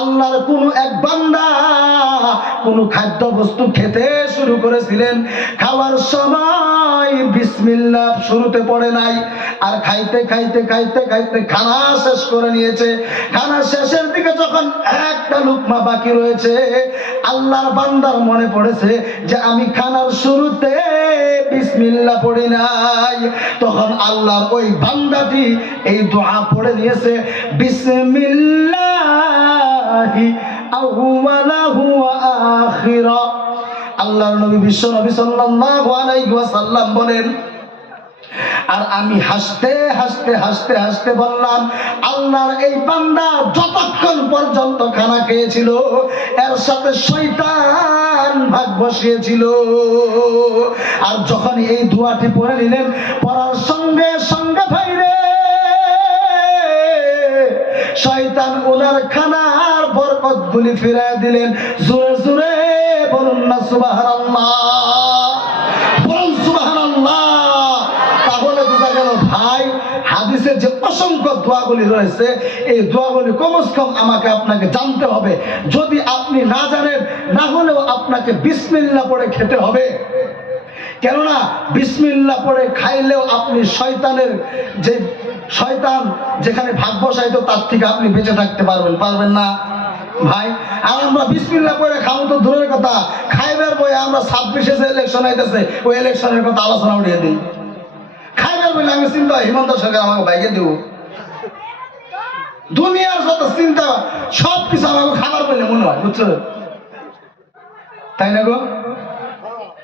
আল্লাহর কোন এক বান্দা কোন খাদ্য বস্তু খেতে শুরু করেছিলেন, খাওয়ার সময় বিসমিল্লাহ শুরুতে পড়ে নাই, আর খাইতে খাইতে খাইতে খাইতে খানা শেষ করে নিয়েছে। খানা শেষের দিকে যখন একটা লুকমা বাকি রয়েছে, আল্লাহর বান্দার মনে পড়েছে যে আমি খানার শুরুতে বিসমিল্লাহ পড়ি নাই। তখন আল্লাহর ওই বান্দাটি এই দোয়া পড়ে নিয়েছে, বিসমিল্লাহি আউওয়ালাহু ওয়া আখিরা। আল্লাহর নবী বিশ্ব নবী সাল্লাল্লাহু আলাইহি ওয়াসাল্লাম বলেন, আর আমি হাসতে হাসতে হাসতে হাসতে বললাম, আল্লাহর এই বান্দা যতক্ষণ পর্যন্ত খানা খেয়েছিল এর সাথে শয়তান ভাগ বসিয়েছিল। আর যখন এই দোয়াটি পড়ে নিলেন, পড়ার সঙ্গে সঙ্গে ভাইরে শয়তান ওনার খানার বরকতগুলি ফিরিয়ে দিলেন। জোরে জোরে বলুন না সুবহানাল্লাহ, বলুন সুবহানাল্লাহ। তাহলে বোঝা গেল ভাই, হাদিসের যে অসংখ্য দোয়াগুলি রয়েছে, এই দোয়াগুলি কমসে কম আমাকে আপনাকে জানতে হবে। যদি আপনি না জানেন, না হলেও আপনাকে বিসমিল্লাহ পড়ে খেতে হবে। কেননা বিসমিল্লাহ পড়ে খাইলেও আপনি শয়তানের যে শয়তান যেখানে ভাগ বসাইতো তার থেকে আপনি বেঁচে থাকতে পারবেন না ভাই। আর আমরা বিসমিল্লাহ পড়ে খাবো তো দূরের কথা, খাইবার বই আমরা 26-এ যে ইলেকশন হইতেছে ওই ইলেকশনের কথা আলোচনা উঠিয়ে দিই। খাইবার বইলে আমি চিন্তা হিমন্ত সরকার আমাকে বাইকে দেবো, দুনিয়ার যত চিন্তা সব কিছু আমাকে খাবার বললে মনে হয়, বুঝছো তাই না গো?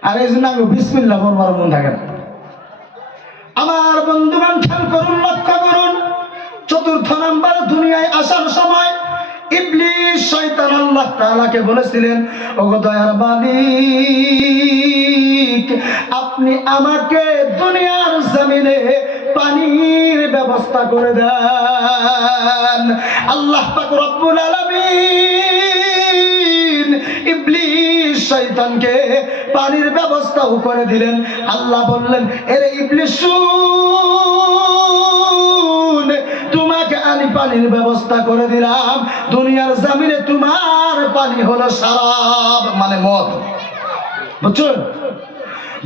আর এই জন্য আমি বিসমিল্লাহ পড়বার মন থাকে না। আমার বন্ধুগণ খেয়াল করুন, লক্ষ্য করুন, চতুর্থ নাম্বার দুনিয়ায় আসার সময় ইবলিস শয়তান আল্লাহ তাআলাকে বলেছিলেন, ওগো দয়ার মালিক, আপনি আমাকে দুনিয়ার জমিনে পানির ব্যবস্থা করে দেন। আল্লাহ পাক রব্বুল আলামিন ইবলিস শয়তানকে পানির ব্যবস্থাও করে দিলেন। আল্লাহ বললেন, এরে ইবলিস শুন, তোমাকে আমি পানির ব্যবস্থা করে দিলাম। দুনিয়ার জমিনে তোমার পানি হলো শরাব, মানে মদ, বুঝছো?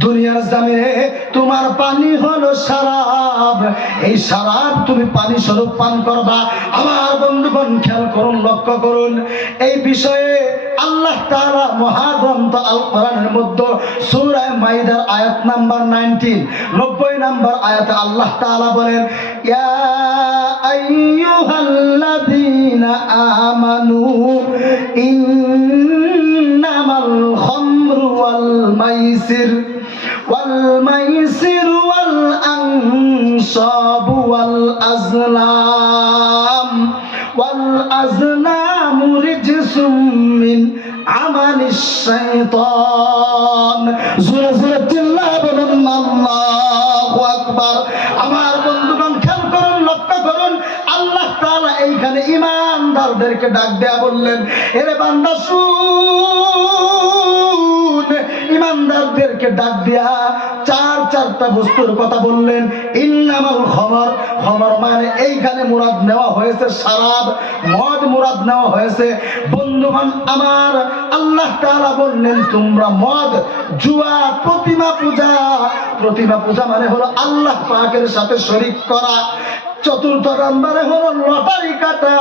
দুনিয়ার জমিনে তোমার পানি হলো শরাব, এই শরাব তুমি পানি স্বরূপ পান করবা। আমার বন্ধুগণ খেয়াল করুন, লক্ষ্য করুন, এই বিষয়ে আল্লাহ তাআলা মহাগ্রন্থ আল কোরআনের মধ্যে সূরা মাইদার আয়াত নাম্বার 19, 90 নম্বর আয়াতে আল্লাহ তাআলা বলেন, ইয়া আইয়ুহাল্লাযীনা আমানু ইন্নামাল খামরু ওয়াল মাইসির ওয়াল আনসাবু ওয়াল আজলামু রিজসুম মিন আমালিশ শাইতান। জোরে জোরে চিল্লায়ে বলুন আল্লাহু আকবার। আমার বন্ধুগণ খেয়াল করুন, লক্ষ্য করুন, আল্লাহ তাআলা এইখানে ঈমানদারদেরকে ডাক দেয়া বললেন, এরে বান্দা শুন। ঈমানদারদেরকে ডাক দিয়া চারটা বস্তুর কথা বললেন। ইন্নামাল খামর, খামর মানে এইখানে মুরাদ নেওয়া হয়েছে শরাব, মদ মুরাদ নেওয়া হয়েছে। বন্ধুগণ আমার, আল্লাহ তাআলা বললেন, তোমরা মদ, জুয়া, প্রতিমা পূজা মানে হলো আল্লাহ পাকের সাথে শরীক করা। চতুর্থ নম্বরে হলো লটারি কাটা।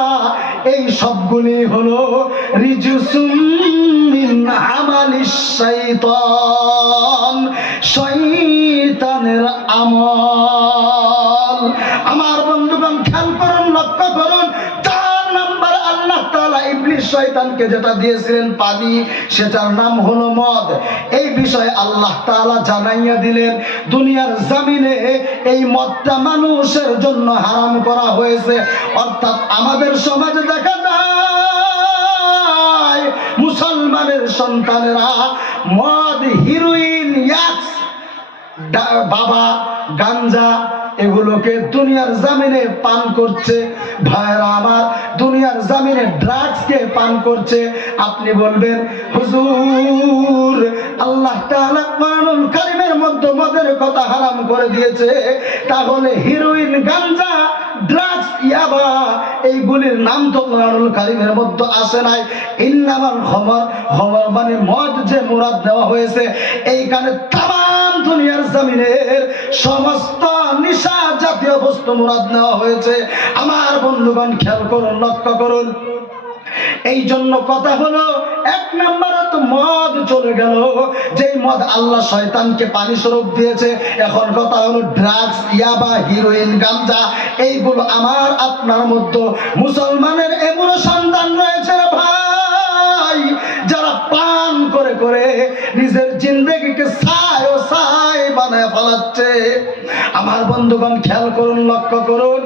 এই সবগুলি হলো রিজসুম মিন আমালিশ শাইতান, শয়তানের আমল। আমার বন্ধুগণ খেয়াল করুন, লক্ষ্য করুন, 4 নম্বর আল্লাহ তাআলা ইবলিস শয়তানকে যেটা দিয়েছিলেন পানি, সেটার নাম হলো মদ। এই বিষয়ে আল্লাহ তাআলা জানাইয়া দিলেন, দুনিয়ার জমিনে এই মদটা মানুষের জন্য হারাম করা হয়েছে। অর্থাৎ আমাদের সমাজে দেখা যায় মুসলমানের সন্তানেরা মদ, হিরোইন, ইয়াক্স, বাবা, গাঞ্জা এগুলোকে দুনিয়ার জমিনে পান করছে। ভাইরা আমার, দুনিয়ার জমিনে ড্রাগসকে পান করছে। আপনি বলবেন, হুজুর আল্লাহ তাআলা কোরআনুল কারীমের মধ্যে মদের কথা হারাম করে দিয়েছে, তাহলে হিরোইন, গাঞ্জা ড্রাগস, ইয়াবা, এইগুলির নাম তো কোরআনুল কারীমের মধ্যে আসে নাই। ইন্নামাল খমর, খমর মানে মদ যে মুরাদ দেওয়া হয়েছে, এইখানে তাম দুনিয়ার জমিনের সমস্ত নিশা জাতীয় বস্তু মুরাদ নেওয়া হয়েছে। আমার বন্ধুগণ খেয়াল করুন, লক্ষ্য করুন। এই জন্য কথা হলো, এক নম্বরে তো মদ চলে গেল, যেই মদ আল্লাহ শয়তানকে পানি স্বরূপ দিয়েছে। এখন কথা হলো ড্রাগস, ইয়াবা, হিরোইন, গাঞ্জা, এইগুলো আমার আপনার মধ্যে মুসলমানের এমন সন্তান রয়েছে রে ভাই, যারা পান করে করে নিজের জিন্দেগিকে ছাই ও ছাই বানায় ফেলাচ্ছে। আমার বন্ধুগণ খেয়াল করুন, লক্ষ্য করুন,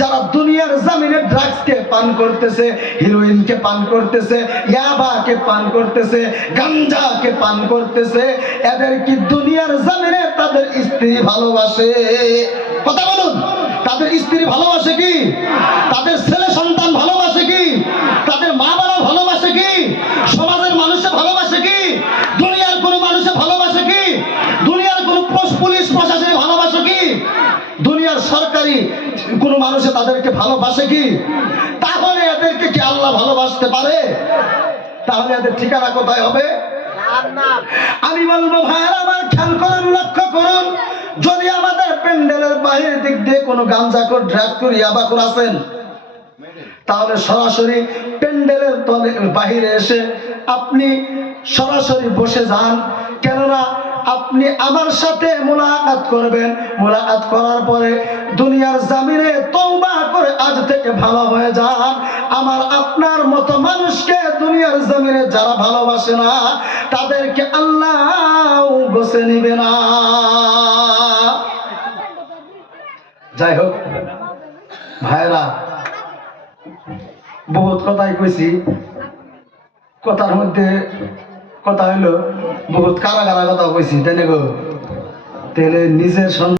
যারা দুনিয়ার জমিনে ড্রাগসকে পান করতেছে, হিরোইনকে পান করতেছে, ইয়াবাকে পান করতেছে, গাঞ্জাকে পান করতেছে, এদের কি দুনিয়ার জমিনে তাদের স্ত্রী ভালোবাসে? কথা বলুন, তাদের স্ত্রী ভালোবাসে কি? তাদের ছেলে সন্তান ভালোবাসে কি? তাদের মা বাবা ভালোবাসে কি? সমাজের মানুষে ভালোবাসে কি? দুনিয়ার কোনো মানুষে ভালোবাসে কি? দুনিয়ার কোনো পুলিশ প্রশাসনে ভালোবাসে কি? দুনিয়ার সরকারি কোনো মানুষে তাদেরকে ভালোবাসে কি? তাহলে এদেরকে কি আল্লাহ ভালোবাসতে পারে? তাহলে এদের ঠিকানা কোথায় হবে? আমি বলবো ভাইয়ের আমার, খেয়াল করুন, লক্ষ্য করুন, যদি আমাদের প্যান্ডেলের বাইরের দিক দিয়ে কোনো গাঞ্জাখোর, ড্রাগসখোর, ইয়াবাখোর আছেন, তাহলে সরাসরি প্যান্ডেলের তলে বাহিরে এসে আপনি সরাসরি বসে যান। কেননা আপনি আমার সাথে মোলাকাত করবেন, মোলাকাত করার পরে দুনিয়ার জমিনে তওবা করে আজ থেকে ভালো হয়ে যান। আমার আপনার মতো মানুষকে দুনিয়ার জমিনে যারা ভালোবাসে না, তাদেরকে আল্লাহ বসে নিবে না। যাই হোক ভাইরা, বহুত কথাই কইছি, কথার মধ্যে কথা হইলো বহুত কারা কারা কথা কইছি, তাই না গো? তাহলে নিজের